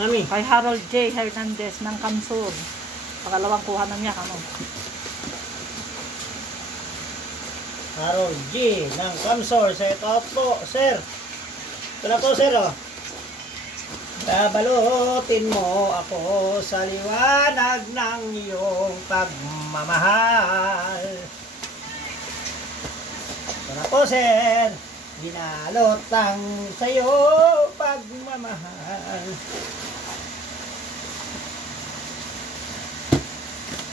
Mami. Kay Harold J. Hernandez ng Kamsur. Pangalawang kuha na niya, ano? Harold G. ng Kamsur. Set out po, sir. Ito na po, sir, oh. Babalutin mo ako sa liwanag ng iyong pagmamahal. Ito na po, sir. Binalot ang sa'yo pagmamahal.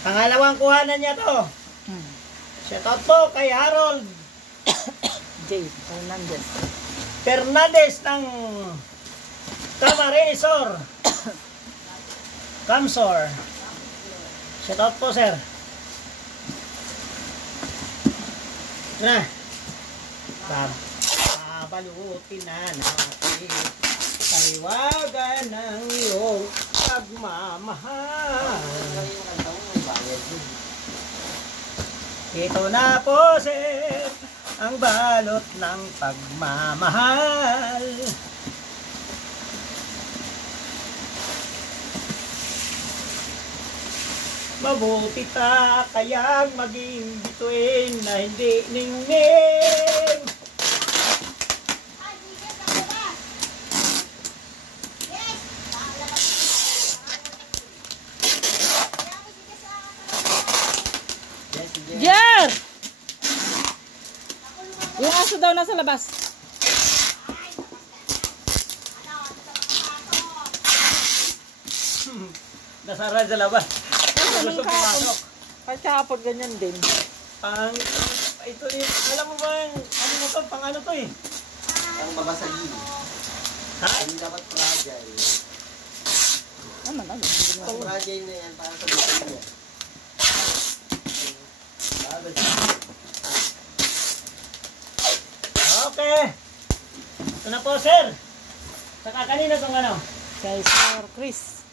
Pangalawang kuhanan niya to. Shout out po kay Harold J. Hernandez. Fernandez ng Camarines Kamsor. Shout out po, sir. Na. Babalutin na natin sa liwagan ng iyong pagmamahal. Ito na po, sir, ang balot ng pagmamahal. Mabuti ta kayang maging bituin na hindi ningning. Jer! Yung aso daw nasa labas. Nasara sa labas. Gusto pumasok. Kahit kahapon ganyan din. Ito rin, alam mo ba, ano mo to, pang ano to eh? Ang babasagin. Ha? Hindi dapat fragile. Ano? Ang fragile na yan, para sa buhay niya. Okay. Ito na po, sir. Saka kanina itong ano? Kay Sir Chris.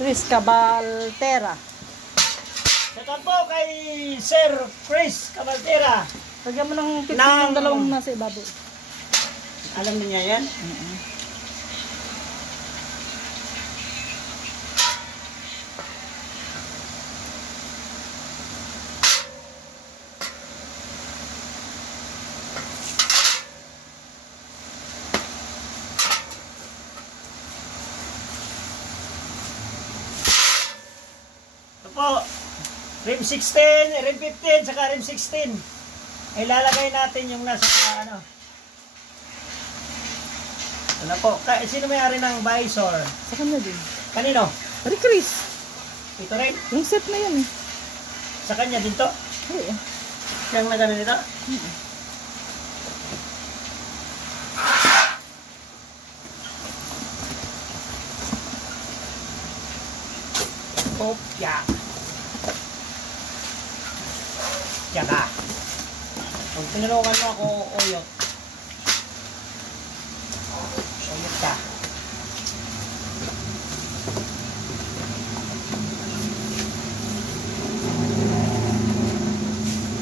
Chris Cabaltera. Ito po kay Sir Chris Cabaltera. Lagyan mo ng pizza ng dalawang nasa ibabaw. Alam niya yan? Po, rim 16, rim 15, saka rim 16. Ay lalagay natin yung nasa ano. Ano po? Sino may-ari ng visor? Sa kanya din. Kanino? Pari Chris. Ito rin? Yung set na yan eh. Sa kanya din to? Oo. Yung na gano'n nito? Kopya. Tsaka. Kung tinulungan mo ako, oyot. Oyot ka.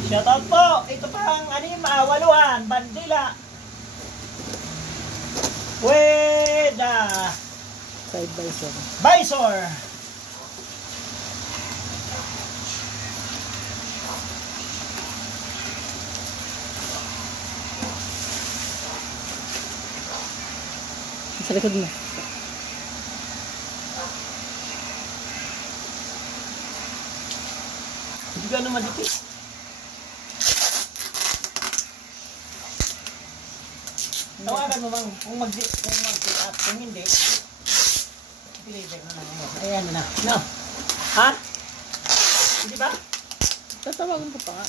Shoutout po! Ito pa ang waluhan, bandila. Weda. Side visor. Visor. Sa likod mo. Hindi ka naman dito. Tawagan mo bang kung mag-up, kung hindi, deliver na lang mo. Ayan na. No? Ha? Hindi ba? Tatawagan ko pa nga.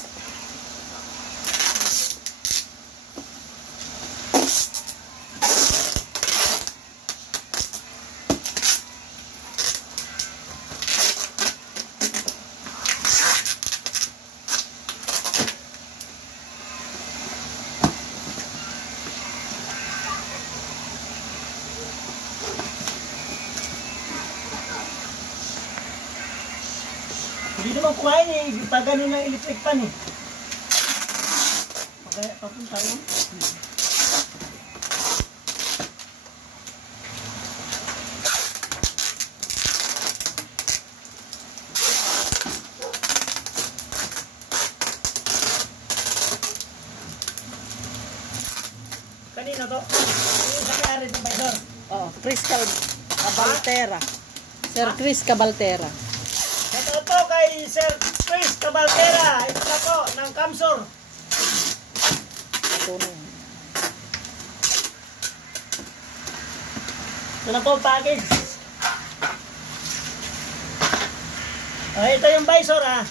Hindi naman kumain eh. Pag ganun lang electric pan eh. Okay, papunta rin. Yung sa kaya rin, Baysor. Oh, Chris Cabaltera. Sir Chris Cabaltera. Ito po kay Sir Chris Cabaltera. Ito na po, ng Kamsur. Ito na. Ito na po, package. Ito yung Baysor, ha.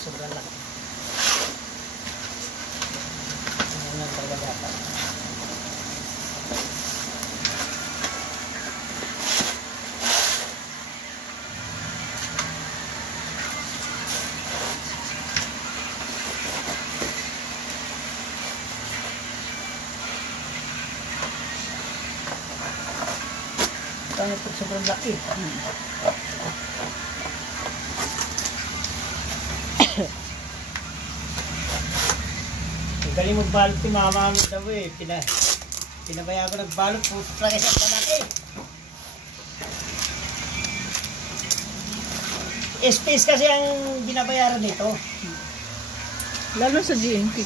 Sobrang laki. Ano talaga dapat. Ito sobrang laki. Galing magbalot si mama mo daw eh. Pinabaya ko nagbalot. Puso sa isang panaki. Space kasi ang binabayaran nito. Lalo sa GNP.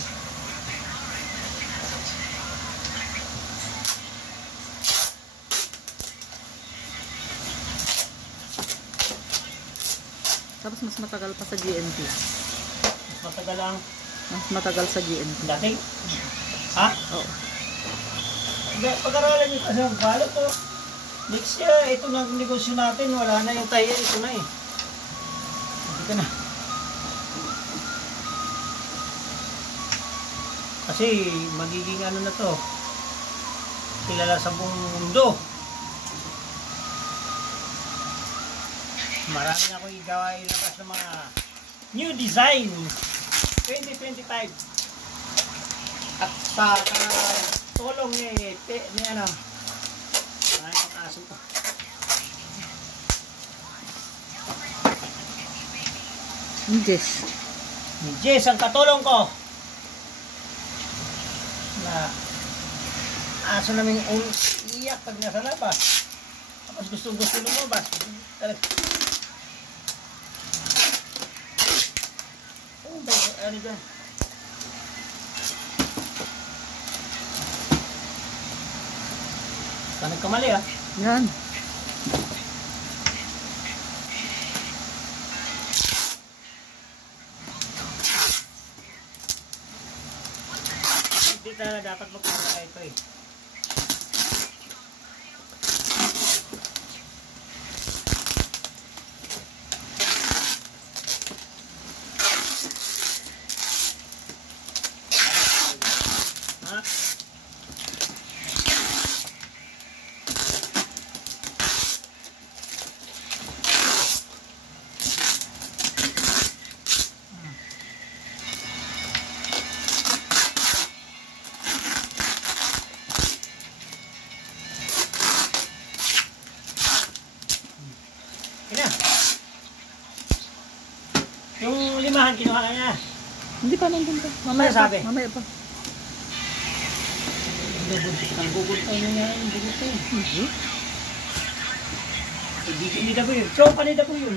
Tapos mas matagal pa sa GNP. Mas matagal ang Mas matagal sa GNP. dating. Ha? Oo. Pag-aralan nyo kasi ang balot to. Next year, ito na ang negosyo natin. Wala na yung tayo. Ito na eh. Ito na. Kasi magiging ano na to. Kilala sa buong mundo. Marami na akong igawa ilabas ng mga new design 2025. At sa tulong ni ano. Ay, ang aso ko. Jess. Ni Jess ang katulong ko. Na aso namin iyak pag nasa labas. Tapos gusto lumabas. Oh, ano dyan? Saan nagkamali ah? Yan. Hindi talaga dapat magkakala ito eh. Ha? Ina. Yung limahan kinuha ka niya. Hindi pa nandun pa. Mamaya Ano pa. sabi? Mamaya pa. Ang gugultay na niya yung gugultay. Hindi na po yun. So, panida po yun.